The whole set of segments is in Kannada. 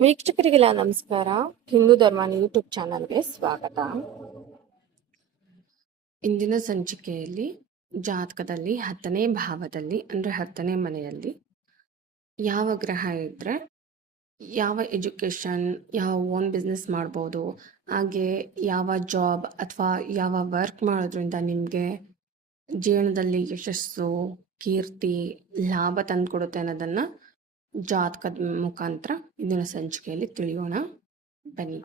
ವೀಕ್ಷಕರಿಗೆಲ್ಲ ನಮಸ್ಕಾರ. ಹಿಂದೂ ಧರ್ಮ ಯೂಟ್ಯೂಬ್ ಚಾನಲ್ಗೆ ಸ್ವಾಗತ. ಇಂದಿನ ಸಂಚಿಕೆಯಲ್ಲಿ ಜಾತಕದಲ್ಲಿ 10ನೇ ಭಾವದಲ್ಲಿ ಅಂದರೆ 10ನೇ ಮನೆಯಲ್ಲಿ ಯಾವ ಗ್ರಹ ಇದ್ದರೆ ಯಾವ ಎಜುಕೇಷನ್, ಯಾವ ಓನ್ ಬಿಸ್ನೆಸ್ ಮಾಡ್ಬೋದು, ಹಾಗೆ ಯಾವ ಜಾಬ್ ಅಥವಾ ಯಾವ ವರ್ಕ್ ಮಾಡೋದ್ರಿಂದ ನಿಮಗೆ ಜೀವನದಲ್ಲಿ ಯಶಸ್ಸು, ಕೀರ್ತಿ, ಲಾಭ ತಂದುಕೊಡುತ್ತೆ ಅನ್ನೋದನ್ನು ಜಾತಕದ ಮುಖಾಂತರ ಇಂದಿನ ಸಂಚಿಕೆಯಲ್ಲಿ ತಿಳಿಯೋಣ ಬನ್ನಿ.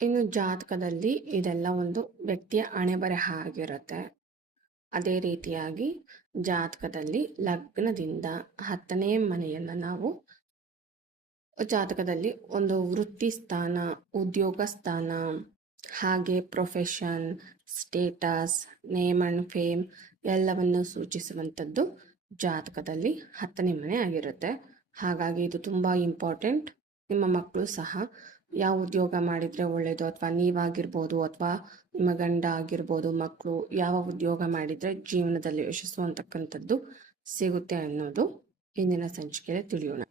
ಇನ್ನು ಜಾತಕದಲ್ಲಿ ಇದೆಲ್ಲ ಒಂದು ವ್ಯಕ್ತಿಯ ಹಣೆಬರಹ ಆಗಿರುತ್ತೆ. ಅದೇ ರೀತಿಯಾಗಿ ಜಾತಕದಲ್ಲಿ ಲಗ್ನದಿಂದ 10ನೇ ಮನೆಯನ್ನು ನಾವು ಜಾತಕದಲ್ಲಿ ಒಂದು ವೃತ್ತಿ ಸ್ಥಾನ, ಉದ್ಯೋಗ ಸ್ಥಾನ, ಹಾಗೆ profession, status, name and fame ಎಲ್ಲವನ್ನು ಸೂಚಿಸುವಂಥದ್ದು ಜಾತಕದಲ್ಲಿ 10ನೇ ಮನೆ ಆಗಿರುತ್ತೆ. ಹಾಗಾಗಿ ಇದು ತುಂಬ ಇಂಪಾರ್ಟೆಂಟ್. ನಿಮ್ಮ ಮಕ್ಕಳು ಸಹ ಯಾವ ಉದ್ಯೋಗ ಮಾಡಿದರೆ ಒಳ್ಳೆಯದು, ಅಥವಾ ನೀವಾಗಿರ್ಬೋದು ಅಥವಾ ನಿಮ್ಮ ಗಂಡ ಆಗಿರ್ಬೋದು, ಮಕ್ಕಳು ಯಾವ ಉದ್ಯೋಗ ಮಾಡಿದರೆ ಜೀವನದಲ್ಲಿ ಯಶಸ್ಸು ಅಂತಕ್ಕಂಥದ್ದು ಸಿಗುತ್ತೆ ಅನ್ನೋದು ಇಂದಿನ ಸಂಚಿಕೆಯಲ್ಲಿ ತಿಳಿಯೋಣ.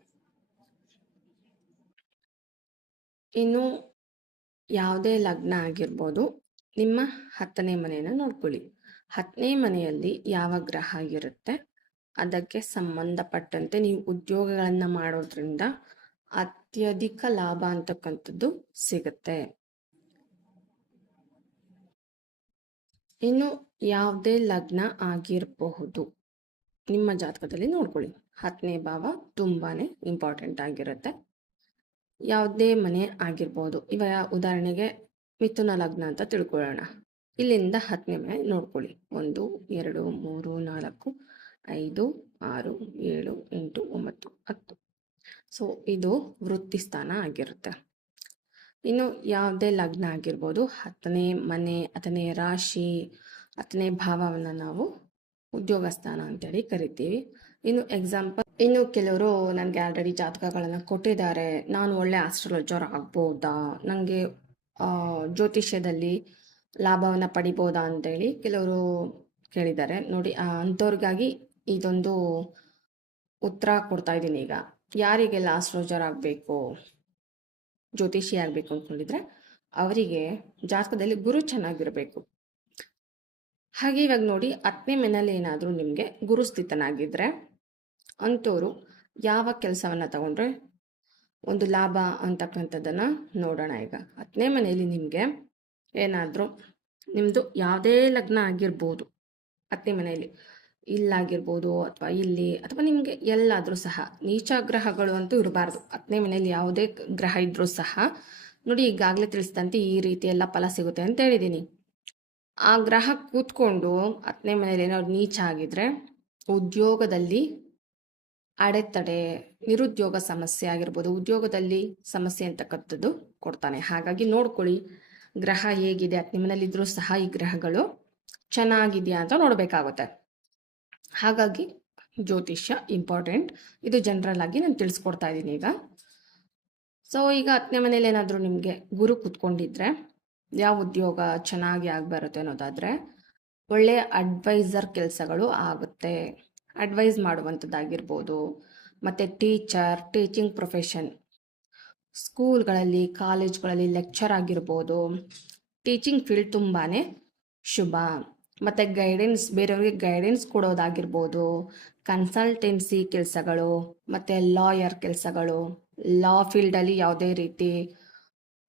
ಇನ್ನು ಯಾವುದೇ ಲಗ್ನ ಆಗಿರ್ಬೋದು, ನಿಮ್ಮ 10ನೇ ಮನೆಯನ್ನು ನೋಡ್ಕೊಳ್ಳಿ. 10ನೇ ಮನೆಯಲ್ಲಿ ಯಾವ ಗ್ರಹ ಇರುತ್ತೆ ಅದಕ್ಕೆ ಸಂಬಂಧಪಟ್ಟಂತೆ ನೀವು ಉದ್ಯೋಗಗಳನ್ನು ಮಾಡೋದ್ರಿಂದ ಅತ್ಯಧಿಕ ಲಾಭ ಅಂತಕ್ಕಂಥದ್ದು ಸಿಗುತ್ತೆ. ಇನ್ನು ಯಾವುದೇ ಲಗ್ನ ಆಗಿರಬಹುದು, ನಿಮ್ಮ ಜಾತಕದಲ್ಲಿ ನೋಡ್ಕೊಳ್ಳಿ. 10ನೇ ಭಾವ ತುಂಬಾನೇ ಇಂಪಾರ್ಟೆಂಟ್ ಆಗಿರುತ್ತೆ. ಯಾವುದೇ ಮನೆ ಆಗಿರ್ಬೋದು. ಇವಾಗ ಉದಾಹರಣೆಗೆ ಮಿಥುನ ಲಗ್ನ ಅಂತ ತಿಳ್ಕೊಳ್ಳೋಣ. ಇಲ್ಲಿಂದ 10ನೇ ಮನೆ ನೋಡ್ಕೊಳ್ಳಿ. 1 2 3 4 5 6 7 8 9 10. ಸೊ ಇದು ವೃತ್ತಿ ಸ್ಥಾನ ಆಗಿರುತ್ತೆ. ಇನ್ನು ಯಾವುದೇ ಲಗ್ನ ಆಗಿರ್ಬೋದು, 10ನೇ ಮನೆ, 10ನೇ ರಾಶಿ, 10ನೇ ಭಾವವನ್ನು ನಾವು ಉದ್ಯೋಗ ಸ್ಥಾನ ಅಂತೇಳಿ ಕರಿತೀವಿ. ಇನ್ನು ಕೆಲವರು ನನಗೆ ಆಲ್ರೆಡಿ ಜಾತಕಗಳನ್ನು ಕೊಟ್ಟಿದ್ದಾರೆ, ನಾನು ಒಳ್ಳೆ ಆಸ್ಟ್ರಾಲಜರ್ ಆಗ್ಬೋದಾ, ನನಗೆ ಜ್ಯೋತಿಷ್ಯದಲ್ಲಿ ಲಾಭವನ್ನು ಪಡಿಬೋದಾ ಅಂತೇಳಿ ಕೆಲವರು ಕೇಳಿದ್ದಾರೆ. ನೋಡಿ, ಅಂಥವ್ರಿಗಾಗಿ ಇದೊಂದು ಉತ್ತರ ಕೊಡ್ತಾ ಇದ್ದೀನಿ. ಈಗ ಯಾರಿಗೆಲ್ಲ ಆಸ್ಟ್ರಾಲಜರ್ ಆಗಬೇಕು, ಜ್ಯೋತಿಷಿ ಆಗಬೇಕು ಅಂದ್ಕೊಂಡಿದ್ರೆ ಅವರಿಗೆ ಜಾತಕದಲ್ಲಿ ಗುರು ಚೆನ್ನಾಗಿರಬೇಕು. ಹಾಗೆ ಇವಾಗ ನೋಡಿ, 10ನೇ ಮನೆಯಲ್ಲಿ ಏನಾದರೂ ನಿಮಗೆ ಗುರು ಸ್ಥಿತನಾಗಿದ್ದರೆ ಅಂಥವ್ರು ಯಾವ ಕೆಲಸವನ್ನು ತಗೊಂಡ್ರೆ ಒಂದು ಲಾಭ ಅಂತಕ್ಕಂಥದ್ದನ್ನು ನೋಡೋಣ. ಈಗ 10ನೇ ಮನೆಯಲ್ಲಿ ನಿಮಗೆ ಏನಾದರೂ ನಿಮ್ಮದು ಯಾವುದೇ ಲಗ್ನ ಆಗಿರ್ಬೋದು, 10ನೇ ಮನೆಯಲ್ಲಿ ಇಲ್ಲಾಗಿರ್ಬೋದು ಅಥವಾ ಇಲ್ಲಿ ಅಥವಾ ನಿಮಗೆ ಎಲ್ಲಾದರೂ ಸಹ ನೀಚ ಗ್ರಹಗಳು ಅಂತೂ ಇರಬಾರ್ದು. 10ನೇ ಮನೆಯಲ್ಲಿ ಯಾವುದೇ ಗ್ರಹ ಇದ್ರೂ ಸಹ ನೋಡಿ, ಈಗಾಗಲೇ ತಿಳಿಸಿದಂತೆ ಈ ರೀತಿ ಎಲ್ಲ ಫಲ ಸಿಗುತ್ತೆ ಅಂತ ಹೇಳಿದ್ದೀನಿ. ಆ ಗ್ರಹ ಕೂತ್ಕೊಂಡು 10ನೇ ಮನೆಯಲ್ಲಿ ಏನಾದ್ರು ನೀಚ ಆಗಿದ್ರೆ ಉದ್ಯೋಗದಲ್ಲಿ ಅಡೆತಡೆ, ನಿರುದ್ಯೋಗ ಸಮಸ್ಯೆ ಆಗಿರ್ಬೋದು, ಉದ್ಯೋಗದಲ್ಲಿ ಸಮಸ್ಯೆ ಅಂತಕ್ಕಂಥದ್ದು ಕೊಡ್ತಾನೆ. ಹಾಗಾಗಿ ನೋಡ್ಕೊಳ್ಳಿ, ಗ್ರಹ ಹೇಗಿದೆ. 10ನೇ ಮನೆಯಲ್ಲಿ ಇದ್ರೂ ಸಹ ಈ ಗ್ರಹಗಳು ಚೆನ್ನಾಗಿದೆಯಾ ಅಂತ ನೋಡಬೇಕಾಗುತ್ತೆ. ಹಾಗಾಗಿ ಜ್ಯೋತಿಷ್ಯ ಇಂಪಾರ್ಟೆಂಟ್. ಇದು ಜನರಲ್ ಆಗಿ ನಾನು ತಿಳಿಸ್ಕೊಡ್ತಾ ಇದ್ದೀನಿ ಈಗ. ಸೊ ಈಗ 10ನೇ ಮನೇಲಿ ಏನಾದರೂ ನಿಮಗೆ ಗುರು ಕೂತ್ಕೊಂಡಿದ್ರೆ ಯಾವ ಉದ್ಯೋಗ ಚೆನ್ನಾಗಿ ಆಗಿಬರುತ್ತೆ ಅನ್ನೋದಾದರೆ ಒಳ್ಳೆಯ ಅಡ್ವೈಸರ್ ಕೆಲಸಗಳು ಆಗುತ್ತೆ. ಅಡ್ವೈಸ್ ಮಾಡುವಂಥದ್ದಾಗಿರ್ಬೋದು, ಮತ್ತು ಟೀಚಿಂಗ್ ಪ್ರೊಫೆಷನ್, ಸ್ಕೂಲ್ಗಳಲ್ಲಿ, ಕಾಲೇಜ್ಗಳಲ್ಲಿ ಲೆಕ್ಚರ್ ಆಗಿರ್ಬೋದು, ಟೀಚಿಂಗ್ ಫೀಲ್ಡ್ ತುಂಬಾ ಶುಭ. ಮತ್ತು ಗೈಡೆನ್ಸ್, ಬೇರೆಯವ್ರಿಗೆ ಗೈಡೆನ್ಸ್ ಕೊಡೋದಾಗಿರ್ಬೋದು, ಕನ್ಸಲ್ಟೆನ್ಸಿ ಕೆಲಸಗಳು, ಮತ್ತು ಲಾಯರ್ ಕೆಲಸಗಳು, ಲಾ ಫೀಲ್ಡಲ್ಲಿ ಯಾವುದೇ ರೀತಿ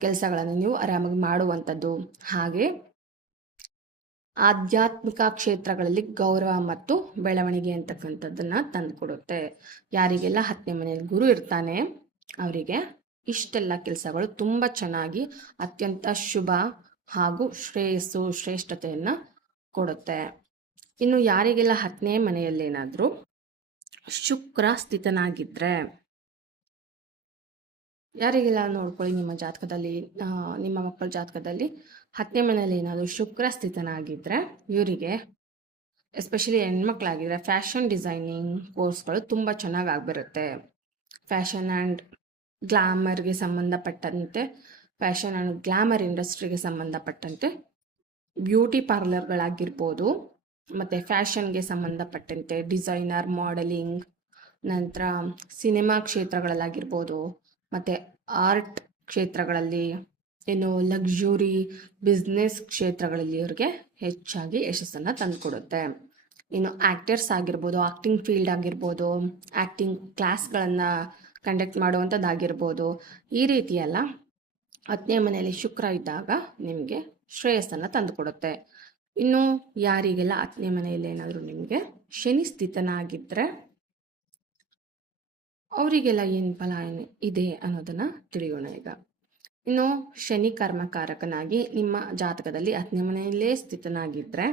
ಕೆಲಸಗಳನ್ನು ನೀವು ಆರಾಮಾಗಿ ಮಾಡುವಂಥದ್ದು. ಹಾಗೆ ಆಧ್ಯಾತ್ಮಿಕ ಕ್ಷೇತ್ರಗಳಲ್ಲಿ ಗೌರವ ಮತ್ತು ಬೆಳವಣಿಗೆ ಅಂತಕ್ಕಂಥದ್ದನ್ನು ತಂದುಕೊಡುತ್ತೆ. ಯಾರಿಗೆಲ್ಲ 10ನೇ ಮನೆಯಲ್ಲಿ ಗುರು ಇರ್ತಾನೆ ಅವರಿಗೆ ಇಷ್ಟೆಲ್ಲ ಕೆಲಸಗಳು ತುಂಬ ಚೆನ್ನಾಗಿ ಅತ್ಯಂತ ಶುಭ ಹಾಗೂ ಶ್ರೇಯಸ್ಸು, ಶ್ರೇಷ್ಠತೆಯನ್ನು ಕೊಡುತ್ತೆ. ಇನ್ನು ಯಾರಿಗೆಲ್ಲ 10ನೇ ಮನೆಯಲ್ಲೇನಾದರೂ ಶುಕ್ರ ಸ್ಥಿತನಾಗಿದ್ದರೆ, ಯಾರಿಗೆಲ್ಲ ನೋಡ್ಕೊಳ್ಳಿ, ನಿಮ್ಮ ಜಾತಕದಲ್ಲಿ, ನಿಮ್ಮ ಮಕ್ಕಳ ಜಾತಕದಲ್ಲಿ 10ನೇ ಮನೆಯಲ್ಲಿ ಏನಾದರೂ ಶುಕ್ರ ಸ್ಥಿತನಾಗಿದ್ದರೆ ಇವರಿಗೆ, ಎಸ್ಪೆಷಲಿ ಹೆಣ್ಮಕ್ಳಾಗಿದ್ದರೆ, ಫ್ಯಾಷನ್ ಡಿಸೈನಿಂಗ್ ಕೋರ್ಸ್ಗಳು ತುಂಬ ಚೆನ್ನಾಗಿ ಆಗಿಬರುತ್ತೆ. ಫ್ಯಾಷನ್ ಆ್ಯಂಡ್ ಗ್ಲಾಮರ್ಗೆ ಸಂಬಂಧಪಟ್ಟಂತೆ, ಫ್ಯಾಷನ್ ಆ್ಯಂಡ್ ಗ್ಲಾಮರ್ ಇಂಡಸ್ಟ್ರಿಗೆ ಸಂಬಂಧಪಟ್ಟಂತೆ ಬ್ಯೂಟಿ ಪಾರ್ಲರ್ಗಳಾಗಿರ್ಬೋದು, ಮತ್ತು ಫ್ಯಾಷನ್ಗೆ ಸಂಬಂಧಪಟ್ಟಂತೆ ಡಿಸೈನರ್, ಮಾಡೆಲಿಂಗ್, ನಂತರ ಸಿನಿಮಾ ಕ್ಷೇತ್ರಗಳಲ್ಲಾಗಿರ್ಬೋದು, ಮತ್ತು ಆರ್ಟ್ ಕ್ಷೇತ್ರಗಳಲ್ಲಿ, ಇನ್ನು ಲಕ್ಸುರಿ ಬಿಸ್ನೆಸ್ ಕ್ಷೇತ್ರಗಳಲ್ಲಿ ಇವ್ರಿಗೆ ಹೆಚ್ಚಾಗಿ ಯಶಸ್ಸನ್ನು ತಂದುಕೊಡುತ್ತೆ. ಇನ್ನು ಆ್ಯಕ್ಟರ್ಸ್ ಆಗಿರ್ಬೋದು, ಆ್ಯಕ್ಟಿಂಗ್ ಫೀಲ್ಡ್ ಆಗಿರ್ಬೋದು, ಆ್ಯಕ್ಟಿಂಗ್ ಕ್ಲಾಸ್ಗಳನ್ನು ಕಂಡಕ್ಟ್ ಮಾಡುವಂಥದ್ದಾಗಿರ್ಬೋದು, ಈ ರೀತಿಯೆಲ್ಲ 10ನೇ ಮನೆಯಲ್ಲಿ ಶುಕ್ರ ಇದ್ದಾಗ ನಿಮಗೆ ಶ್ರೇಯಸ್ಸನ್ನು ತಂದುಕೊಡುತ್ತೆ. ಇನ್ನು ಯಾರಿಗೆಲ್ಲ 10ನೇ ಮನೆಯಲ್ಲಿ ಏನಾದರೂ ನಿಮಗೆ ಶನಿ ಸ್ಥಿತನಾಗಿದ್ದರೆ ಅವರಿಗೆಲ್ಲ ಏನು ಫಲ ಇದೆ ಅನ್ನೋದನ್ನು ತಿಳಿಯೋಣ ಈಗ. ಇನ್ನು ಶನಿ ಕರ್ಮಕಾರಕನಾಗಿ ನಿಮ್ಮ ಜಾತಕದಲ್ಲಿ 10ನೇ ಮನೆಯಲ್ಲೇ ಸ್ಥಿತನಾಗಿದ್ದರೆ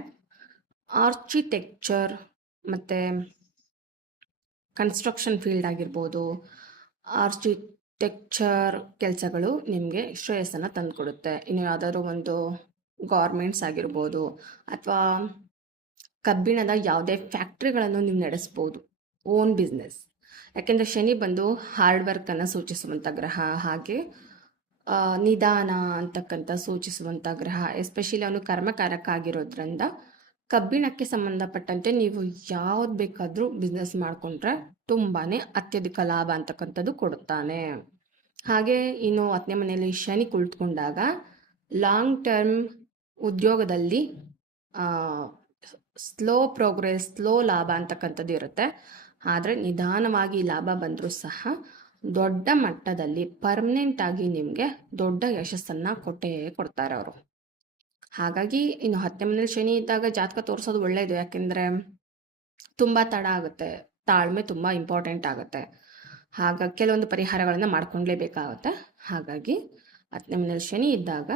ಆರ್ಕಿಟೆಕ್ಚರ್ ಮತ್ತು ಕನ್ಸ್ಟ್ರಕ್ಷನ್ ಫೀಲ್ಡ್ ಆಗಿರ್ಬೋದು, ಆರ್ಕಿಟೆಕ್ಚರ್ ಕೆಲಸಗಳು ನಿಮಗೆ ಶ್ರೇಯಸ್ಸನ್ನು ತಂದುಕೊಡುತ್ತೆ. ಇನ್ನು ಯಾವುದಾದ್ರು ಒಂದು ಗೌರ್ಮೆಂಟ್ಸ್ ಆಗಿರ್ಬೋದು ಅಥವಾ ಕಬ್ಬಿಣದ ಯಾವುದೇ ಫ್ಯಾಕ್ಟ್ರಿಗಳನ್ನು ನೀವು ನಡೆಸ್ಬೋದು, ಓನ್ ಬಿಸ್ನೆಸ್. ಯಾಕೆಂದರೆ ಶನಿ ಬಂದು ಹಾರ್ಡ್ ವರ್ಕನ್ನು ಸೂಚಿಸುವಂಥ ಗ್ರಹ, ಹಾಗೆ ನಿಧಾನ ಅಂತಕ್ಕಂಥ ಸೂಚಿಸುವಂಥ ಗ್ರಹ. ಎಸ್ಪೆಷಲಿ ಅವನು ಕರ್ಮಕಾರಕ ಆಗಿರೋದ್ರಿಂದ ಕಬ್ಬಿಣಕ್ಕೆ ಸಂಬಂಧಪಟ್ಟಂತೆ ನೀವು ಯಾವ್ದು ಬೇಕಾದರೂ ಬಿಸ್ನೆಸ್ ಮಾಡಿಕೊಂಡ್ರೆ ತುಂಬಾ ಅತ್ಯಧಿಕ ಲಾಭ ಅಂತಕ್ಕಂಥದ್ದು ಕೊಡುತ್ತಾನೆ. ಹಾಗೆ ಇನ್ನು 10ನೇ ಮನೆಯಲ್ಲಿ ಶನಿ ಕುಳಿತುಕೊಂಡಾಗ ಲಾಂಗ್ ಟರ್ಮ್ ಉದ್ಯೋಗದಲ್ಲಿ ಸ್ಲೋ ಪ್ರೋಗ್ರೆಸ್, ಸ್ಲೋ ಲಾಭ ಅಂತಕ್ಕಂಥದ್ದು ಇರುತ್ತೆ. ಆದರೆ ನಿಧಾನವಾಗಿ ಲಾಭ ಬಂದರೂ ಸಹ ದೊಡ್ಡ ಮಟ್ಟದಲ್ಲಿ ಪರ್ಮನೆಂಟ್ ಆಗಿ ನಿಮಗೆ ದೊಡ್ಡ ಯಶಸ್ಸನ್ನು ಕೊಟ್ಟೇ ಕೊಡ್ತಾರೆ ಅವರು. ಹಾಗಾಗಿ ಇನ್ನು 10ನೇ ಮನೇಲಿ ಶನಿ ಇದ್ದಾಗ ಜಾತಕ ತೋರಿಸೋದು ಒಳ್ಳೆಯದು. ಯಾಕೆಂದರೆ ತುಂಬ ತಡ ಆಗುತ್ತೆ, ತಾಳ್ಮೆ ತುಂಬ ಇಂಪಾರ್ಟೆಂಟ್ ಆಗುತ್ತೆ. ಹಾಗಾಗಿ ಕೆಲವೊಂದು ಪರಿಹಾರಗಳನ್ನು ಮಾಡ್ಕೊಳ್ಲೇಬೇಕಾಗುತ್ತೆ. ಹಾಗಾಗಿ 10ನೇ ಮನೇಲಿ ಶನಿ ಇದ್ದಾಗ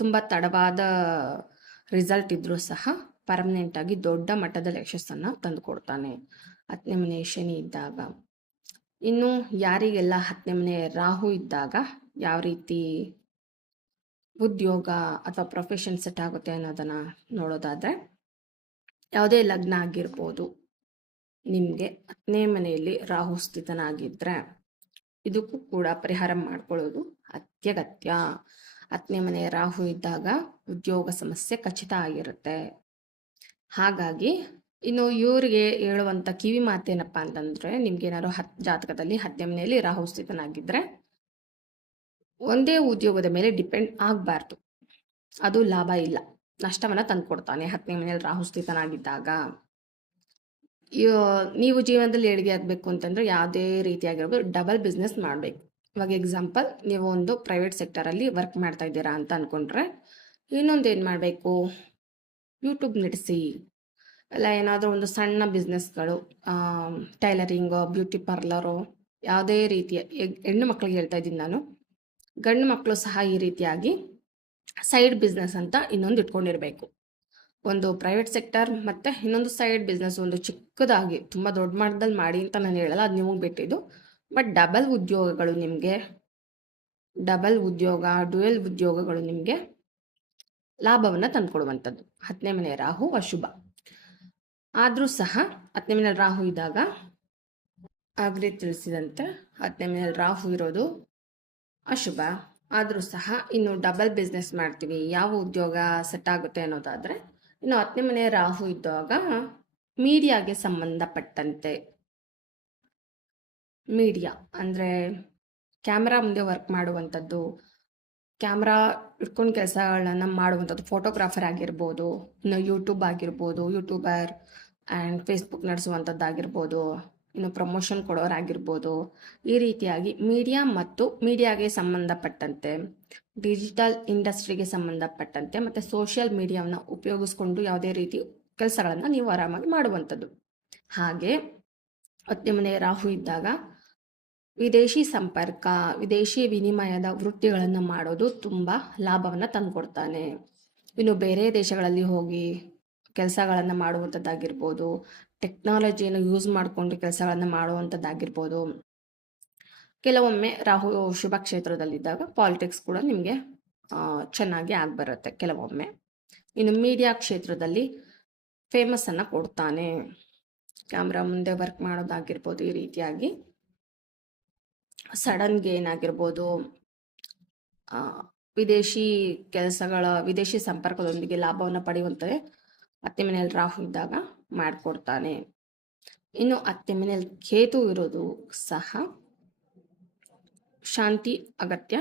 ತುಂಬ ತಡವಾದ ರಿಸಲ್ಟ್ ಇದ್ದರೂ ಸಹ ಪರ್ಮನೆಂಟಾಗಿ ದೊಡ್ಡ ಮಟ್ಟದಲ್ಲಿ ಯಶಸ್ಸನ್ನು ತಂದುಕೊಡ್ತಾನೆ 10ನೇ ಮನೆ ಶನಿ ಇದ್ದಾಗ. ಇನ್ನು ಯಾರಿಗೆಲ್ಲ 10ನೇ ಮನೆ ರಾಹು ಇದ್ದಾಗ ಯಾವ ರೀತಿ ಉದ್ಯೋಗ ಅಥವಾ ಪ್ರೊಫೆಷನ್ ಸೆಟ್ ಆಗುತ್ತೆ ಅನ್ನೋದನ್ನು ನೋಡೋದಾದರೆ, ಯಾವುದೇ ಲಗ್ನ ಆಗಿರ್ಬೋದು, ನಿಮಗೆ 10ನೇ ಮನೆಯಲ್ಲಿ ರಾಹು ಸ್ಥಿತನಾಗಿದ್ದರೆ ಇದಕ್ಕೂ ಕೂಡ ಪರಿಹಾರ ಮಾಡ್ಕೊಳ್ಳೋದು ಅತ್ಯಗತ್ಯ. 10ನೇ ಮನೆ ರಾಹು ಇದ್ದಾಗ ಉದ್ಯೋಗ ಸಮಸ್ಯೆ ಖಚಿತ ಆಗಿರುತ್ತೆ. ಹಾಗಾಗಿ ಇನ್ನು ಇವರಿಗೆ ಹೇಳುವಂಥ ಕಿವಿ ಮಾತೇನಪ್ಪ ಅಂತಂದರೆ, ನಿಮ್ಗೇನಾದ್ರು ಜಾತಕದಲ್ಲಿ 10ನೇ ಮನೆಯಲ್ಲಿ ರಾಹು ಸ್ಥಿತನಾಗಿದ್ದರೆ ಒಂದೇ ಉದ್ಯೋಗದ ಮೇಲೆ ಡಿಪೆಂಡ್ ಆಗಬಾರ್ದು. ಅದು ಲಾಭ ಇಲ್ಲ, ನಷ್ಟವನ್ನು ತಂದುಕೊಡ್ತಾನೆ 10ನೇ ಮನೆಯಲ್ಲಿ ರಾಹು ಸ್ಥಿತನಾಗಿದ್ದಾಗ. ನೀವು ಜೀವನದಲ್ಲಿ ಏಳಿಗೆ ಆಗಬೇಕು ಅಂತಂದರೆ ಯಾವುದೇ ರೀತಿಯಾಗಿರ್ಬೋದು ಡಬಲ್ ಬಿಸ್ನೆಸ್ ಮಾಡಬೇಕು. ಇವಾಗ ಎಕ್ಸಾಂಪಲ್, ನೀವು ಒಂದು ಪ್ರೈವೇಟ್ ಸೆಕ್ಟರಲ್ಲಿ ವರ್ಕ್ ಮಾಡ್ತಾ ಇದ್ದೀರಾ ಅಂತ ಅಂದ್ಕೊಂಡ್ರೆ, ಇನ್ನೊಂದು ಏನು ಮಾಡಬೇಕು, ಯೂಟ್ಯೂಬ್ ನಡೆಸಿ, ಇಲ್ಲ ಏನಾದರೂ ಒಂದು ಸಣ್ಣ ಬಿಸ್ನೆಸ್ಗಳು, ಟೈಲರಿಂಗು, ಬ್ಯೂಟಿ ಪಾರ್ಲರು, ಯಾವುದೇ ರೀತಿಯ ಹೆಣ್ಣು ಮಕ್ಕಳಿಗೆ ಹೇಳ್ತಾ ಇದ್ದೀನಿ ನಾನು. ಗಂಡು ಮಕ್ಕಳು ಸಹ ಈ ರೀತಿಯಾಗಿ ಸೈಡ್ ಬಿಸ್ನೆಸ್ ಅಂತ ಇನ್ನೊಂದು ಇಟ್ಕೊಂಡಿರಬೇಕು. ಒಂದು ಪ್ರೈವೇಟ್ ಸೆಕ್ಟರ್ ಮತ್ತು ಇನ್ನೊಂದು ಸೈಡ್ ಬಿಸ್ನೆಸ್, ಒಂದು ಚಿಕ್ಕದಾಗಿ, ತುಂಬ ದೊಡ್ಡ ಮಟ್ಟದಲ್ಲಿ ಮಾಡಿ ಅಂತ ನಾನು ಹೇಳಲ್ಲ, ಅದು ನಿಮಗೆ ಬಿಟ್ಟಿದ್ದು. ಬಟ್ ಡಬಲ್ ಉದ್ಯೋಗಗಳು ನಿಮಗೆ, ಡಬಲ್ ಉದ್ಯೋಗ, ಡ್ಯುಯಲ್ ಉದ್ಯೋಗಗಳು ನಿಮಗೆ ಲಾಭವನ್ನು ತಂದುಕೊಡುವಂಥದ್ದು. 10ನೇ ಮನೆ ರಾಹು ಅಶುಭ ಆದರೂ ಸಹ 10ನೇ ಮನೆಯಲ್ಲಿ ರಾಹು ಇದ್ದಾಗ ಆಗಲೇ ತಿಳಿಸಿದಂತೆ 10ನೇ ಮನೆಯಲ್ಲಿ ರಾಹು ಇರೋದು ಅಶುಭ ಆದರೂ ಸಹ ಇನ್ನು ಡಬಲ್ ಬಿಸ್ನೆಸ್ ಮಾಡ್ತೀವಿ, ಯಾವ ಉದ್ಯೋಗ ಸೆಟ್ ಆಗುತ್ತೆ ಅನ್ನೋದಾದರೆ, ಇನ್ನು 10ನೇ ಮನೆ ರಾಹು ಇದ್ದಾಗ ಮೀಡಿಯಾಗೆ ಸಂಬಂಧಪಟ್ಟಂತೆ, ಮೀಡಿಯಾ ಅಂದರೆ ಕ್ಯಾಮ್ರಾ ಮುಂದೆ ವರ್ಕ್ ಮಾಡುವಂಥದ್ದು, ಕ್ಯಾಮ್ರಾ ಇಟ್ಕೊಂಡು ಕೆಲಸಗಳನ್ನ ಮಾಡುವಂಥದ್ದು, ಫೋಟೋಗ್ರಾಫರ್ ಆಗಿರ್ಬೋದು, ಇನ್ನು ಯೂಟ್ಯೂಬ್ ಆಗಿರ್ಬೋದು, ಯೂಟ್ಯೂಬರ್ ಆ್ಯಂಡ್ ಫೇಸ್ಬುಕ್ ನಡೆಸುವಂಥದ್ದಾಗಿರ್ಬೋದು, ಇನ್ನು ಪ್ರಮೋಷನ್ ಕೊಡೋರಾಗಿರ್ಬೋದು. ಈ ರೀತಿಯಾಗಿ ಮೀಡಿಯಾ ಮತ್ತು ಮೀಡಿಯಾಗೆ ಸಂಬಂಧಪಟ್ಟಂತೆ, ಡಿಜಿಟಲ್ ಇಂಡಸ್ಟ್ರಿಗೆ ಸಂಬಂಧಪಟ್ಟಂತೆ ಮತ್ತು ಸೋಷಿಯಲ್ ಮೀಡಿಯಾವನ್ನು ಉಪಯೋಗಿಸ್ಕೊಂಡು ಯಾವುದೇ ರೀತಿ ಕೆಲಸಗಳನ್ನು ನೀವು ಆರಾಮಾಗಿ ಮಾಡುವಂಥದ್ದು. ಹಾಗೆ 10ನೇ ಮನೆ ರಾಹು ಇದ್ದಾಗ ವಿದೇಶಿ ಸಂಪರ್ಕ, ವಿದೇಶಿ ವಿನಿಮಯದ ವೃತ್ತಿಗಳನ್ನು ಮಾಡೋದು ತುಂಬ ಲಾಭವನ್ನು ತಂದುಕೊಡ್ತಾನೆ. ಇನ್ನು ಬೇರೆ ದೇಶಗಳಲ್ಲಿ ಹೋಗಿ ಕೆಲಸಗಳನ್ನು ಮಾಡುವಂಥದ್ದಾಗಿರ್ಬೋದು, ಟೆಕ್ನಾಲಜಿಯನ್ನು ಯೂಸ್ ಮಾಡಿಕೊಂಡು ಕೆಲಸಗಳನ್ನು ಮಾಡುವಂಥದ್ದಾಗಿರ್ಬೋದು. ಕೆಲವೊಮ್ಮೆ ರಾಹು ಶುಭ ಕ್ಷೇತ್ರದಲ್ಲಿದ್ದಾಗ ಪಾಲಿಟಿಕ್ಸ್ ಕೂಡ ನಿಮಗೆ ಚೆನ್ನಾಗಿ ಆಗಿಬರುತ್ತೆ ಕೆಲವೊಮ್ಮೆ. ಇನ್ನು ಮೀಡಿಯಾ ಕ್ಷೇತ್ರದಲ್ಲಿ ಫೇಮಸ್ಸನ್ನು ಕೊಡ್ತಾನೆ, ಕ್ಯಾಮ್ರಾ ಮುಂದೆ ವರ್ಕ್ ಮಾಡೋದಾಗಿರ್ಬೋದು. ಈ ರೀತಿಯಾಗಿ ಸಡನ್ ಗೇನ್ ಆಗಿರ್ಬೋದು, ವಿದೇಶಿ ಸಂಪರ್ಕದೊಂದಿಗೆ ಲಾಭವನ್ನು ಪಡೆಯುವಂತೆ 10ನೇ ಮನೆಯಲ್ಲಿ ರಾಹು ಇದ್ದಾಗ ಮಾಡಿಕೊಡ್ತಾನೆ. ಇನ್ನು 10ನೇ ಮನೆಯಲ್ಲಿ ಕೇತು ಇರೋದು ಸಹ ಶಾಂತಿ ಅಗತ್ಯ,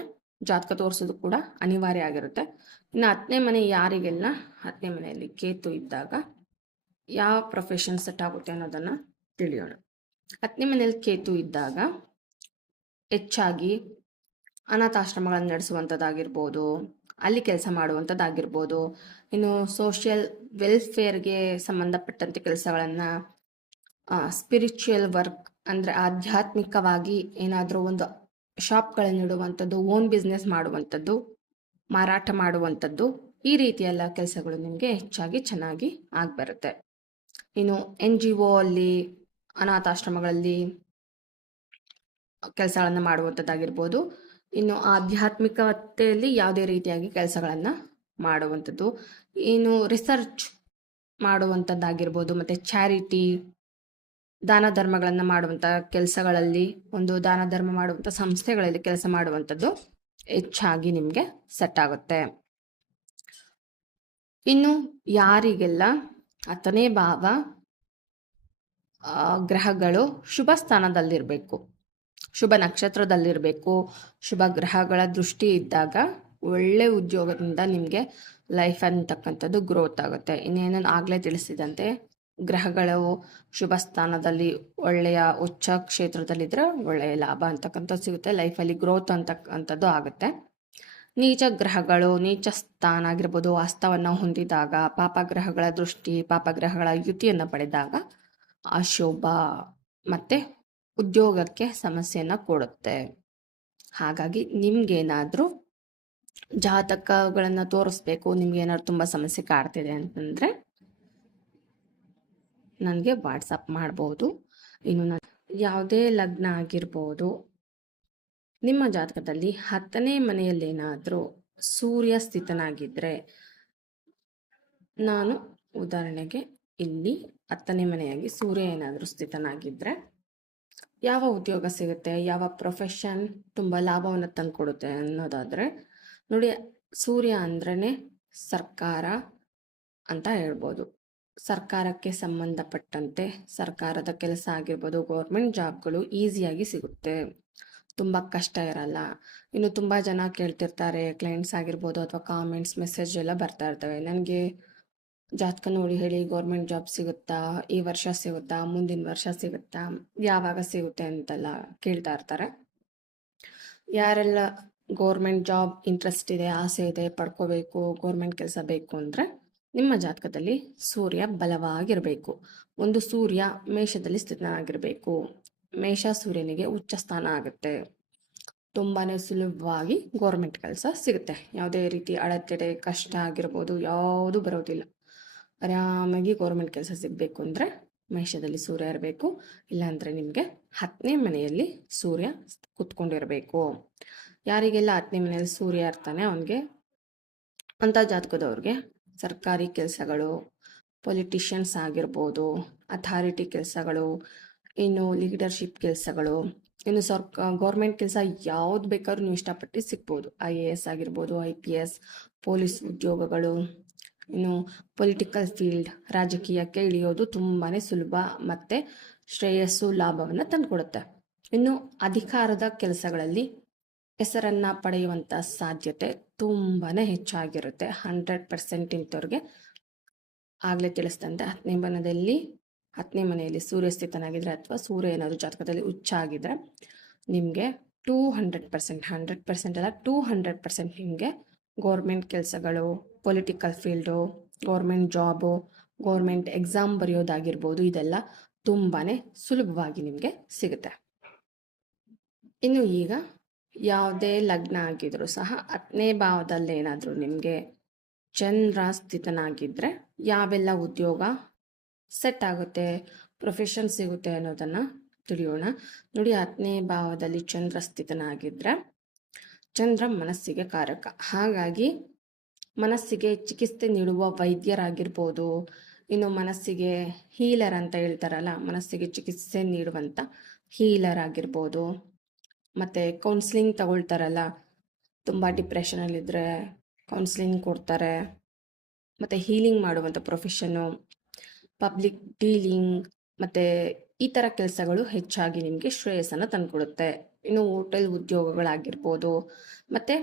ಜಾತಕ ತೋರಿಸೋದು ಕೂಡ ಅನಿವಾರ್ಯ ಆಗಿರುತ್ತೆ. ಇನ್ನು 10ನೇ ಮನೆ ಯಾರಿಗೆಲ್ಲ 10ನೇ ಮನೆಯಲ್ಲಿ ಕೇತು ಇದ್ದಾಗ ಯಾವ ಪ್ರೊಫೆಷನ್ ಸೆಟ್ ಆಗುತ್ತೆ ಅನ್ನೋದನ್ನು ತಿಳಿಯೋಣ. 10ನೇ ಮನೆಯಲ್ಲಿ ಕೇತು ಇದ್ದಾಗ ಹೆಚ್ಚಾಗಿ ಅನಾಥಾಶ್ರಮಗಳನ್ನು ನಡೆಸುವಂಥದ್ದಾಗಿರ್ಬೋದು, ಅಲ್ಲಿ ಕೆಲಸ ಮಾಡುವಂಥದ್ದಾಗಿರ್ಬೋದು, ಇನ್ನು ಸೋಷಿಯಲ್ ವೆಲ್ಫೇರ್ಗೆ ಸಂಬಂಧಪಟ್ಟಂತೆ ಕೆಲಸಗಳನ್ನು, ಸ್ಪಿರಿಚುವಲ್ ವರ್ಕ್ ಅಂದರೆ ಆಧ್ಯಾತ್ಮಿಕವಾಗಿ ಏನಾದರೂ ಒಂದು ಶಾಪ್ಗಳನ್ನು ಇಡುವಂಥದ್ದು, ಓನ್ ಬಿಸ್ನೆಸ್ ಮಾಡುವಂಥದ್ದು, ಮಾರಾಟ ಮಾಡುವಂಥದ್ದು, ಈ ರೀತಿಯೆಲ್ಲ ಕೆಲಸಗಳು ನಿಮಗೆ ಹೆಚ್ಚಾಗಿ ಚೆನ್ನಾಗಿ ಆಗಿಬರುತ್ತೆ. ಇನ್ನು NGO ಅಲ್ಲಿ, ಅನಾಥಾಶ್ರಮಗಳಲ್ಲಿ ಕೆಲಸಗಳನ್ನು ಮಾಡುವಂಥದ್ದಾಗಿರ್ಬೋದು, ಇನ್ನು ಆಧ್ಯಾತ್ಮಿಕತೆಯಲ್ಲಿ ಯಾವುದೇ ರೀತಿಯಾಗಿ ಕೆಲಸಗಳನ್ನು ಮಾಡುವಂಥದ್ದು, ಇನ್ನು ರಿಸರ್ಚ್ ಮಾಡುವಂಥದ್ದಾಗಿರ್ಬೋದು, ಮತ್ತು ಚಾರಿಟಿ, ದಾನ ಧರ್ಮಗಳನ್ನು ಮಾಡುವಂಥ ಕೆಲಸಗಳಲ್ಲಿ, ಒಂದು ದಾನ ಧರ್ಮ ಮಾಡುವಂಥ ಸಂಸ್ಥೆಗಳಲ್ಲಿ ಕೆಲಸ ಮಾಡುವಂಥದ್ದು ಹೆಚ್ಚಾಗಿ ನಿಮಗೆ ಸೆಟ್ ಆಗುತ್ತೆ. ಇನ್ನು ಯಾರಿಗೆಲ್ಲ 10ನೇ ಭಾವ ಗ್ರಹಗಳು ಶುಭ ಸ್ಥಾನದಲ್ಲಿರಬೇಕು, ಶುಭ ನಕ್ಷತ್ರದಲ್ಲಿರಬೇಕು, ಶುಭ ಗ್ರಹಗಳ ದೃಷ್ಟಿ ಇದ್ದಾಗ ಒಳ್ಳೆ ಉದ್ಯೋಗದಿಂದ ನಿಮಗೆ ಲೈಫ್ ಅಂತಕ್ಕಂಥದ್ದು ಗ್ರೋತ್ ಆಗುತ್ತೆ. ಇನ್ನೇನು ಆಗಲೇ ತಿಳಿಸಿದಂತೆ ಗ್ರಹಗಳು ಶುಭ ಸ್ಥಾನದಲ್ಲಿ ಒಳ್ಳೆಯ ಉಚ್ಚ ಕ್ಷೇತ್ರದಲ್ಲಿದ್ದರೆ ಒಳ್ಳೆಯ ಲಾಭ ಅಂತಕ್ಕಂಥದ್ದು ಸಿಗುತ್ತೆ, ಲೈಫಲ್ಲಿ ಗ್ರೋತ್ ಅಂತಕ್ಕಂಥದ್ದು ಆಗುತ್ತೆ. ನೀಚ ಗ್ರಹಗಳು, ನೀಚ ಸ್ಥಾನ ಆಗಿರ್ಬೋದು, ವಾಸ್ತವವನ್ನು ಹೊಂದಿದಾಗ, ಪಾಪಗ್ರಹಗಳ ದೃಷ್ಟಿ, ಪಾಪಗ್ರಹಗಳ ಯುತಿಯನ್ನು ಪಡೆದಾಗ ಅಶುಭ ಮತ್ತು ಉದ್ಯೋಗಕ್ಕೆ ಸಮಸ್ಯೆಯನ್ನು ಕೊಡುತ್ತೆ. ಹಾಗಾಗಿ ನಿಮ್ಗೇನಾದರೂ ಜಾತಕಗಳನ್ನು ತೋರಿಸ್ಬೇಕು, ನಿಮ್ಗೇನಾದ್ರು ತುಂಬ ಸಮಸ್ಯೆ ಕಾಡ್ತಿದೆ ಅಂತಂದರೆ ನನಗೆ ವಾಟ್ಸಪ್ ಮಾಡ್ಬೋದು. ಇನ್ನು ಯಾವುದೇ ಲಗ್ನ ಆಗಿರ್ಬೋದು, ನಿಮ್ಮ ಜಾತಕದಲ್ಲಿ 10ನೇ ಮನೆಯಲ್ಲೇನಾದರೂ ಸೂರ್ಯ ಸ್ಥಿತನಾಗಿದ್ದರೆ, ನಾನು ಉದಾಹರಣೆಗೆ ಇಲ್ಲಿ 10ನೇ ಮನೆಯಾಗಿ ಸೂರ್ಯ ಏನಾದರೂ ಸ್ಥಿತನಾಗಿದ್ದರೆ ಯಾವ ಉದ್ಯೋಗ ಸಿಗುತ್ತೆ, ಯಾವ ಪ್ರೊಫೆಷನ್ ತುಂಬ ಲಾಭವನ್ನು ತಂದುಕೊಡುತ್ತೆ ಅನ್ನೋದಾದರೆ ನೋಡಿ, ಸೂರ್ಯ ಅಂದ್ರೇ ಸರ್ಕಾರ ಅಂತ ಹೇಳ್ಬೋದು. ಸರ್ಕಾರಕ್ಕೆ ಸಂಬಂಧಪಟ್ಟಂತೆ ಸರ್ಕಾರದ ಕೆಲಸ ಆಗಿರ್ಬೋದು, ಗೌರ್ಮೆಂಟ್ ಜಾಬ್ಗಳು ಈಸಿಯಾಗಿ ಸಿಗುತ್ತೆ, ತುಂಬ ಕಷ್ಟ ಇರಲ್ಲ. ಇನ್ನು ತುಂಬ ಜನ ಕೇಳ್ತಿರ್ತಾರೆ, ಕ್ಲೈಂಟ್ಸ್ ಆಗಿರ್ಬೋದು ಅಥವಾ ಕಾಮೆಂಟ್ಸ್ ಮೆಸೇಜ್ ಎಲ್ಲ ಬರ್ತಾ ಇರ್ತವೆ, ನನಗೆ ಜಾತಕ ನೋಡಿ ಹೇಳಿ ಗೌರ್ಮೆಂಟ್ ಜಾಬ್ ಸಿಗುತ್ತಾ, ಈ ವರ್ಷ ಸಿಗುತ್ತಾ, ಮುಂದಿನ ವರ್ಷ ಸಿಗುತ್ತಾ, ಯಾವಾಗ ಸಿಗುತ್ತೆ ಅಂತೆಲ್ಲ ಕೇಳ್ತಾ ಇರ್ತಾರೆ. ಯಾರೆಲ್ಲ ಗೌರ್ಮೆಂಟ್ ಜಾಬ್ ಇಂಟ್ರೆಸ್ಟ್ ಇದೆ, ಆಸೆ ಇದೆ, ಪಡ್ಕೋಬೇಕು, ಗೌರ್ಮೆಂಟ್ ಕೆಲಸ ಬೇಕು ಅಂದರೆ ನಿಮ್ಮ ಜಾತಕದಲ್ಲಿ ಸೂರ್ಯ ಬಲವಾಗಿರಬೇಕು. ಒಂದು ಸೂರ್ಯ ಮೇಷದಲ್ಲಿ ಸ್ಥಿತನಾಗಿರಬೇಕು. ಮೇಷ ಸೂರ್ಯನಿಗೆ ಉಚ್ಚ ಸ್ಥಾನ ಆಗುತ್ತೆ. ತುಂಬಾ ಸುಲಭವಾಗಿ ಗೌರ್ಮೆಂಟ್ ಕೆಲಸ ಸಿಗುತ್ತೆ, ಯಾವುದೇ ರೀತಿ ಅಡೆತಡೆ ಕಷ್ಟ ಆಗಿರ್ಬೋದು ಯಾವುದೂ ಬರೋದಿಲ್ಲ. ಆರಾಮಾಗಿ ಗೌರ್ಮೆಂಟ್ ಕೆಲಸ ಸಿಗಬೇಕು ಅಂದರೆ ಮೇಷದಲ್ಲಿ ಸೂರ್ಯ ಇರಬೇಕು, ಇಲ್ಲಾಂದರೆ ನಿಮಗೆ 10ನೇ ಮನೆಯಲ್ಲಿ ಸೂರ್ಯ ಕೂತ್ಕೊಂಡಿರಬೇಕು. ಯಾರಿಗೆಲ್ಲ 10ನೇ ಮನೆಯಲ್ಲಿ ಸೂರ್ಯ ಇರ್ತಾನೆ ಅವನಿಗೆ, ಅಂಥ ಜಾತಕದವ್ರಿಗೆ ಸರ್ಕಾರಿ ಕೆಲಸಗಳು, ಪೊಲಿಟಿಷಿಯನ್ಸ್ ಆಗಿರ್ಬೋದು, ಅಥಾರಿಟಿ ಕೆಲಸಗಳು, ಇನ್ನು ಲೀಡರ್ಶಿಪ್ ಕೆಲಸಗಳು, ಇನ್ನು ಗೌರ್ಮೆಂಟ್ ಕೆಲಸ ಯಾವ್ದು ಬೇಕಾದ್ರೂ ನೀವು ಇಷ್ಟಪಟ್ಟು ಸಿಗ್ಬೋದು. IAS ಆಗಿರ್ಬೋದು, IPS, ಪೊಲೀಸ್ ಉದ್ಯೋಗಗಳು, ಇನ್ನು ಪೊಲಿಟಿಕಲ್ ಫೀಲ್ಡ್, ರಾಜಕೀಯಕ್ಕೆ ಇಳಿಯೋದು ತುಂಬಾ ಸುಲಭ ಮತ್ತು ಶ್ರೇಯಸ್ಸು, ಲಾಭವನ್ನು ತಂದುಕೊಡುತ್ತೆ. ಇನ್ನು ಅಧಿಕಾರದ ಕೆಲಸಗಳಲ್ಲಿ ಹೆಸರನ್ನು ಪಡೆಯುವಂಥ ಸಾಧ್ಯತೆ ತುಂಬಾ ಹೆಚ್ಚಾಗಿರುತ್ತೆ. 100% ಇಂಥವ್ರಿಗೆ ಆಗಲೇ ತಿಳಿಸಿದಂತೆ 10ನೇ ಮನೆಯಲ್ಲಿ ಸೂರ್ಯ ಸ್ಥಿತನಾಗಿದ್ದರೆ ಅಥವಾ ಸೂರ್ಯ ಏನಾದರೂ ಜಾತಕದಲ್ಲಿ ಉಚ್ಚ ಆಗಿದ್ದರೆ ನಿಮಗೆ 100% ಅಲ್ಲ 200% ನಿಮಗೆ ಗೌರ್ಮೆಂಟ್ ಕೆಲಸಗಳು, political field, government job, government exam ಬರೆಯೋದಾಗಿರ್ಬೋದು, ಇದೆಲ್ಲ ತುಂಬಾ ಸುಲಭವಾಗಿ ನಿಮಗೆ ಸಿಗುತ್ತೆ. ಇನ್ನು ಈಗ ಯಾವುದೇ ಲಗ್ನ ಆಗಿದ್ರೂ ಸಹ 10ನೇ ಭಾವದಲ್ಲಿ ಏನಾದರೂ ನಿಮಗೆ ಚಂದ್ರ ಸ್ಥಿತನಾಗಿದ್ದರೆ ಯಾವೆಲ್ಲ ಉದ್ಯೋಗ ಸೆಟ್ ಆಗುತ್ತೆ, ಪ್ರೊಫೆಷನ್ ಸಿಗುತ್ತೆ ಅನ್ನೋದನ್ನು ತಿಳಿಯೋಣ. ನೋಡಿ, 10ನೇ ಭಾವದಲ್ಲಿ ಚಂದ್ರ ಸ್ಥಿತನಾಗಿದ್ದರೆ ಚಂದ್ರ ಮನಸ್ಸಿಗೆ ಕಾರಕ. ಹಾಗಾಗಿ ಮನಸ್ಸಿಗೆ ಚಿಕಿತ್ಸೆ ನೀಡುವ ವೈದ್ಯರಾಗಿರ್ಬೋದು, ಇನ್ನು ಮನಸ್ಸಿಗೆ ಹೀಲರ್ ಅಂತ ಹೇಳ್ತಾರಲ್ಲ, ಮನಸ್ಸಿಗೆ ಚಿಕಿತ್ಸೆ ನೀಡುವಂಥ ಹೀಲರ್ ಆಗಿರ್ಬೋದು, ಮತ್ತು ಕೌನ್ಸ್ಲಿಂಗ್ ತಗೊಳ್ತಾರಲ್ಲ, ತುಂಬ ಡಿಪ್ರೆಷನಲ್ಲಿದ್ದರೆ ಕೌನ್ಸ್ಲಿಂಗ್ ಕೊಡ್ತಾರೆ, ಮತ್ತು ಹೀಲಿಂಗ್ ಮಾಡುವಂಥ ಪ್ರೊಫೆಷನ್ನು, ಪಬ್ಲಿಕ್ ಡೀಲಿಂಗ್, ಮತ್ತು ಈ ಥರ ಕೆಲಸಗಳು ಹೆಚ್ಚಾಗಿ ನಿಮಗೆ ಶ್ರೇಯಸ್ಸನ್ನು ತಂದುಕೊಡುತ್ತೆ. ಇನ್ನು ಹೋಟೆಲ್ ಉದ್ಯೋಗಗಳಾಗಿರ್ಬೋದು, ಮತ್ತು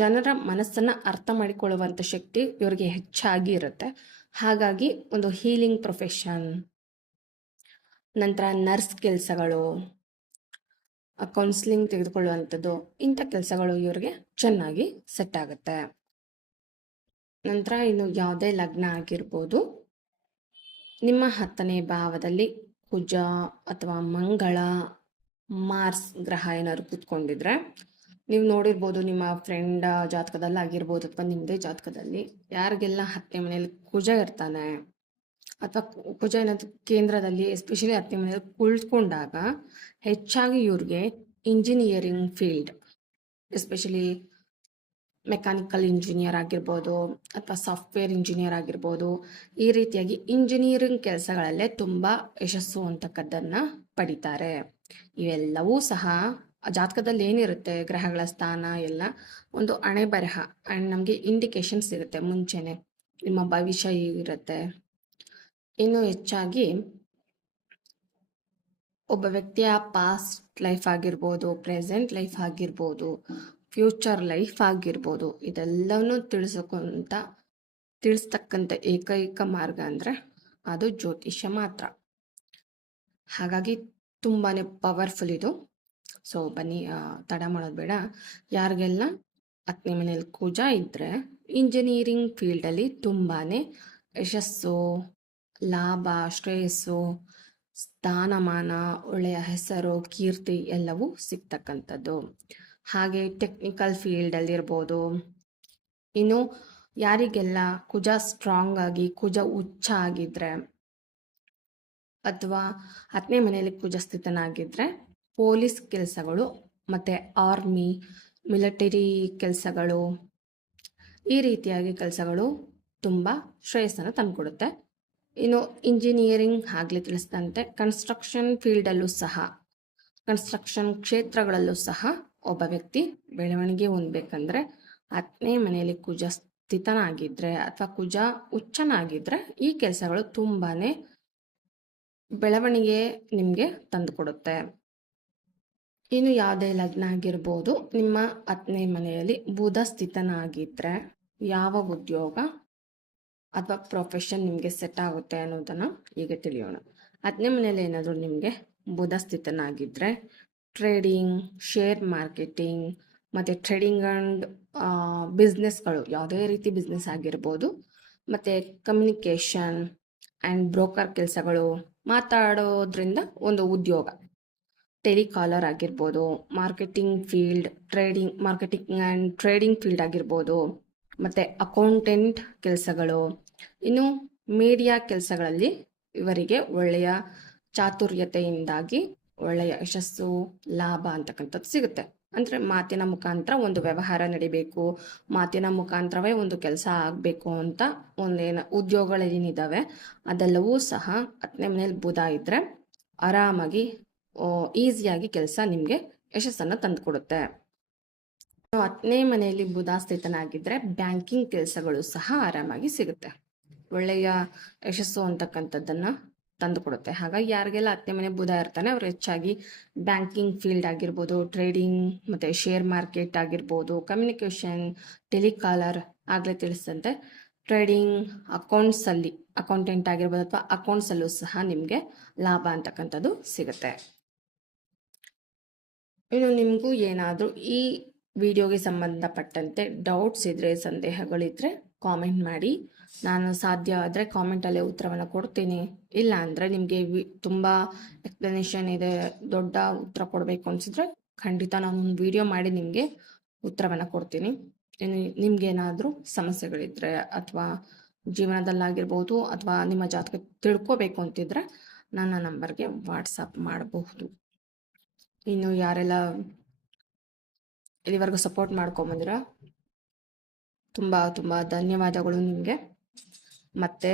ಜನರ ಮನಸ್ಸನ್ನು ಅರ್ಥ ಮಾಡಿಕೊಳ್ಳುವಂಥ ಶಕ್ತಿ ಇವರಿಗೆ ಹೆಚ್ಚಾಗಿ ಇರುತ್ತೆ. ಹಾಗಾಗಿ ಒಂದು ಹೀಲಿಂಗ್ ಪ್ರೊಫೆಷನ್, ನಂತರ ನರ್ಸ್ ಕೆಲಸಗಳು, ಕೌನ್ಸಿಲಿಂಗ್ ತೆಗೆದುಕೊಳ್ಳುವಂಥದ್ದು, ಇಂಥ ಕೆಲಸಗಳು ಇವ್ರಿಗೆ ಚೆನ್ನಾಗಿ ಸೆಟ್ ಆಗುತ್ತೆ. ನಂತರ ಇನ್ನು ಯಾವುದೇ ಲಗ್ನ ಆಗಿರ್ಬೋದು, ನಿಮ್ಮ 10ನೇ ಭಾವದಲ್ಲಿ ಕುಜ ಅಥವಾ ಮಂಗಳ, ಮಾರ್ಸ್ ಗ್ರಹ ಏನಾದ್ರು ಕೂತ್ಕೊಂಡಿದ್ರೆ, ನೀವು ನೋಡಿರ್ಬೋದು ನಿಮ್ಮ ಫ್ರೆಂಡ್ ಜಾತಕದಲ್ಲಿ ಆಗಿರ್ಬೋದು ಅಥವಾ ನಿಮ್ಮದೇ ಜಾತಕದಲ್ಲಿ ಯಾರಿಗೆಲ್ಲ 10ನೇ ಮನೆಯಲ್ಲಿ ಕುಜ ಇರ್ತಾನೆ ಅಥವಾ ಕುಜ ಏನಾದ್ರು ಕೇಂದ್ರದಲ್ಲಿ ಎಸ್ಪೆಷಲಿ 10ನೇ ಮನೆಯಲ್ಲಿ ಕುಳಿತುಕೊಂಡಾಗ ಹೆಚ್ಚಾಗಿ ಇವ್ರಿಗೆ engineering field, especially mechanical engineer ಆಗಿರ್ಬೋದು ಅಥವಾ ಸಾಫ್ಟ್ವೇರ್ ಇಂಜಿನಿಯರ್ ಆಗಿರ್ಬೋದು, ಈ ರೀತಿಯಾಗಿ ಇಂಜಿನಿಯರಿಂಗ್ ಕೆಲಸಗಳಲ್ಲೇ ತುಂಬ ಯಶಸ್ಸು ಅಂತಕ್ಕದ್ದನ್ನು ಪಡಿತಾರೆ. ಇವೆಲ್ಲವೂ ಸಹ ಜಾತಕದಲ್ಲಿ ಏನಿರುತ್ತೆ, ಗ್ರಹಗಳ ಸ್ಥಾನ ಎಲ್ಲ ಒಂದು ಹಣೆ ಬರಹ ಆ್ಯಂಡ್ ನಮಗೆ ಇಂಡಿಕೇಶನ್ ಸಿಗುತ್ತೆ ಮುಂಚೆನೆ ನಿಮ್ಮ ಭವಿಷ್ಯ ಇರುತ್ತೆ. ಇನ್ನು ಹೆಚ್ಚಾಗಿ ಒಬ್ಬ ವ್ಯಕ್ತಿಯ ಪಾಸ್ಟ್ ಲೈಫ್ ಆಗಿರ್ಬೋದು, ಪ್ರೆಸೆಂಟ್ ಲೈಫ್ ಆಗಿರ್ಬೋದು, ಫ್ಯೂಚರ್ ಲೈಫ್ ಆಗಿರ್ಬೋದು, ಇದೆಲ್ಲವನ್ನೂ ತಿಳಿಸ್ತಕ್ಕಂಥ ಏಕೈಕ ಮಾರ್ಗ ಅಂದರೆ ಅದು ಜ್ಯೋತಿಷ್ಯ ಮಾತ್ರ. ಹಾಗಾಗಿ ತುಂಬಾ ಪವರ್ಫುಲ್ ಇದು. ಸೊ ಬನ್ನಿ, ತಡ ಮಾಡೋದು ಬೇಡ. ಯಾರಿಗೆಲ್ಲ 10ನೇ ಮನೆಯಲ್ಲಿ ಕುಜ ಇದ್ದರೆ ಇಂಜಿನಿಯರಿಂಗ್ ಫೀಲ್ಡಲ್ಲಿ ತುಂಬಾ ಯಶಸ್ಸು, ಲಾಭ, ಶ್ರೇಯಸ್ಸು, ಸ್ಥಾನಮಾನ, ಒಳ್ಳೆಯ ಹೆಸರು, ಕೀರ್ತಿ ಎಲ್ಲವೂ ಸಿಗ್ತಕ್ಕಂಥದ್ದು. ಹಾಗೆ ಟೆಕ್ನಿಕಲ್ ಫೀಲ್ಡಲ್ಲಿರ್ಬೋದು. ಇನ್ನು ಯಾರಿಗೆಲ್ಲ ಕುಜ ಸ್ಟ್ರಾಂಗ್ ಆಗಿ ಕುಜ ಉಚ್ಚ ಆಗಿದ್ರೆ ಅಥವಾ 10ನೇ ಮನೆಯಲ್ಲಿ ಕುಜ ಸ್ಥಿತನಾಗಿದ್ದರೆ ಪೊಲೀಸ್ ಕೆಲಸಗಳು ಮತ್ತು ಆರ್ಮಿ, ಮಿಲಿಟರಿ ಕೆಲಸಗಳು, ಈ ರೀತಿಯಾಗಿ ಕೆಲಸಗಳು ತುಂಬ ಶ್ರೇಯಸ್ಸನ್ನು ತಂದುಕೊಡುತ್ತೆ. ಇನ್ನು ಇಂಜಿನಿಯರಿಂಗ್ ಆಗಲೇ ತಿಳಿಸಿದಂತೆ ಕನ್ಸ್ಟ್ರಕ್ಷನ್ ಫೀಲ್ಡಲ್ಲೂ ಸಹ, ಕನ್ಸ್ಟ್ರಕ್ಷನ್ ಕ್ಷೇತ್ರಗಳಲ್ಲೂ ಸಹ ಒಬ್ಬ ವ್ಯಕ್ತಿ ಬೆಳವಣಿಗೆ ಹೊಂದಬೇಕಂದ್ರೆ 10ನೇ ಮನೆಯಲ್ಲಿ ಕುಜ ಸ್ಥಿತನಾಗಿದ್ದರೆ ಅಥವಾ ಕುಜ ಉಚ್ಚನಾಗಿದ್ದರೆ ಈ ಕೆಲಸಗಳು ತುಂಬಾ ಬೆಳವಣಿಗೆ ನಿಮಗೆ ತಂದುಕೊಡುತ್ತೆ. ಇನ್ನು ಯಾವುದೇ ಲಗ್ನ ಆಗಿರ್ಬೋದು, ನಿಮ್ಮ 10ನೇ ಮನೆಯಲ್ಲಿ ಬುಧ ಸ್ಥಿತನಾಗಿದ್ದರೆ ಯಾವ ಉದ್ಯೋಗ ಅಥವಾ ಪ್ರೊಫೆಷನ್ ನಿಮಗೆ ಸೆಟ್ ಆಗುತ್ತೆ ಅನ್ನೋದನ್ನು ಈಗ ತಿಳಿಯೋಣ. 10ನೇ ಮನೆಯಲ್ಲಿ ಏನಾದರೂ ನಿಮಗೆ ಬುಧ ಸ್ಥಿತನಾಗಿದ್ದರೆ ಟ್ರೇಡಿಂಗ್, ಶೇರ್ ಮಾರ್ಕೆಟಿಂಗ್ ಮತ್ತು ಟ್ರೇಡಿಂಗ್ ಆ್ಯಂಡ್ ಬಿಸ್ನೆಸ್ಗಳು, ಯಾವುದೇ ರೀತಿ ಬಿಸ್ನೆಸ್ ಆಗಿರ್ಬೋದು, ಮತ್ತು ಕಮ್ಯುನಿಕೇಷನ್ ಆ್ಯಂಡ್ ಬ್ರೋಕರ್ ಕೆಲಸಗಳು, ಮಾತಾಡೋದ್ರಿಂದ ಒಂದು ಉದ್ಯೋಗ, ಟೆಲಿಕಾಲರ್ ಆಗಿರ್ಬೋದು, marketing field, marketing and trading field ಆಗಿರ್ಬೋದು, ಮತ್ತು ಅಕೌಂಟೆಂಟ್ ಕೆಲಸಗಳು, ಇನ್ನು ಮೀಡಿಯಾ ಕೆಲಸಗಳಲ್ಲಿ ಇವರಿಗೆ ಒಳ್ಳೆಯ ಚಾತುರ್ಯತೆಯಿಂದಾಗಿ ಒಳ್ಳೆಯ ಯಶಸ್ಸು, ಲಾಭ ಅಂತಕ್ಕಂಥದ್ದು ಸಿಗುತ್ತೆ. ಅಂದರೆ ಮಾತಿನ ಮುಖಾಂತರ ಒಂದು ವ್ಯವಹಾರ ನಡಿಬೇಕು, ಮಾತಿನ ಮುಖಾಂತರವೇ ಒಂದು ಕೆಲಸ ಆಗಬೇಕು ಅಂತ ಒಂದೇನು ಉದ್ಯೋಗಗಳೇನಿದ್ದಾವೆ ಅದೆಲ್ಲವೂ ಸಹ 10ನೇ ಮನೆಯಲ್ಲಿ ಬುಧ ಇದ್ದರೆ ಆರಾಮಾಗಿ ಈಸಿಯಾಗಿ ಕೆಲಸ ನಿಮಗೆ ಯಶಸ್ಸನ್ನು ತಂದುಕೊಡುತ್ತೆ. 10ನೇ ಮನೆಯಲ್ಲಿ ಬುಧ ಸ್ಥಿತನಾಗಿದ್ದರೆ ಬ್ಯಾಂಕಿಂಗ್ ಕೆಲಸಗಳು ಸಹ ಆರಾಮಾಗಿ ಸಿಗುತ್ತೆ, ಒಳ್ಳೆಯ ಯಶಸ್ಸು ಅಂತಕ್ಕಂಥದ್ದನ್ನು ತಂದುಕೊಡುತ್ತೆ. ಹಾಗಾಗಿ ಯಾರಿಗೆಲ್ಲ 10ನೇ ಮನೆ ಬುಧ ಇರ್ತಾನೆ ಅವರು ಹೆಚ್ಚಾಗಿ ಬ್ಯಾಂಕಿಂಗ್ ಫೀಲ್ಡ್ ಆಗಿರ್ಬೋದು, ಟ್ರೇಡಿಂಗ್ ಮತ್ತು ಶೇರ್ ಮಾರ್ಕೆಟ್ ಆಗಿರ್ಬೋದು, ಕಮ್ಯುನಿಕೇಷನ್, ಟೆಲಿಕಾಲರ್ ಆಗಲೇ ತಿಳಿಸಿದಂತೆ ಟ್ರೇಡಿಂಗ್, ಅಕೌಂಟೆಂಟ್ ಆಗಿರ್ಬೋದು ಅಥವಾ ಅಕೌಂಟ್ಸಲ್ಲೂ ಸಹ ನಿಮಗೆ ಲಾಭ ಅಂತಕ್ಕಂಥದ್ದು ಸಿಗುತ್ತೆ. ಇನ್ನು ನಿಮಗೂ ಏನಾದರೂ ಈ ವಿಡಿಯೋಗೆ ಸಂಬಂಧಪಟ್ಟಂತೆ ಡೌಟ್ಸ್ ಇದ್ದರೆ, ಸಂದೇಹಗಳಿದ್ದರೆ ಕಾಮೆಂಟ್ ಮಾಡಿ. ನಾನು ಸಾಧ್ಯ ಆದರೆ ಕಾಮೆಂಟಲ್ಲೇ ಉತ್ತರವನ್ನು ಕೊಡ್ತೀನಿ. ಇಲ್ಲ ಅಂದರೆ ನಿಮಗೆ ತುಂಬ ಎಕ್ಸ್ಪ್ಲನೇಷನ್ ಇದೆ, ದೊಡ್ಡ ಉತ್ತರ ಕೊಡಬೇಕು ಅನಿಸಿದ್ರೆ ಖಂಡಿತ ನಾನೊಂದು ವಿಡಿಯೋ ಮಾಡಿ ನಿಮಗೆ ಉತ್ತರವನ್ನು ಕೊಡ್ತೀನಿ. ನಿಮಗೇನಾದರೂ ಸಮಸ್ಯೆಗಳಿದ್ದರೆ ಅಥವಾ ಜೀವನದಲ್ಲಾಗಿರ್ಬೋದು ಅಥವಾ ನಿಮ್ಮ ಜಾತಕ ತಿಳ್ಕೋಬೇಕು ಅಂತಿದ್ರೆ ನನ್ನ ನಂಬರ್ಗೆ ವಾಟ್ಸಪ್ ಮಾಡಬಹುದು. ಇನ್ನು ಯಾರೆಲ್ಲ ಇಲ್ಲಿವರೆಗೂ ಸಪೋರ್ಟ್ ಮಾಡ್ಕೊಂಬಂದಿರ ತುಂಬ ತುಂಬ ಧನ್ಯವಾದಗಳು ನಿಮಗೆ. ಮತ್ತೆ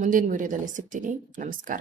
ಮುಂದಿನ ವಿಡಿಯೋದಲ್ಲಿ ಸಿಗ್ತೀನಿ. ನಮಸ್ಕಾರ.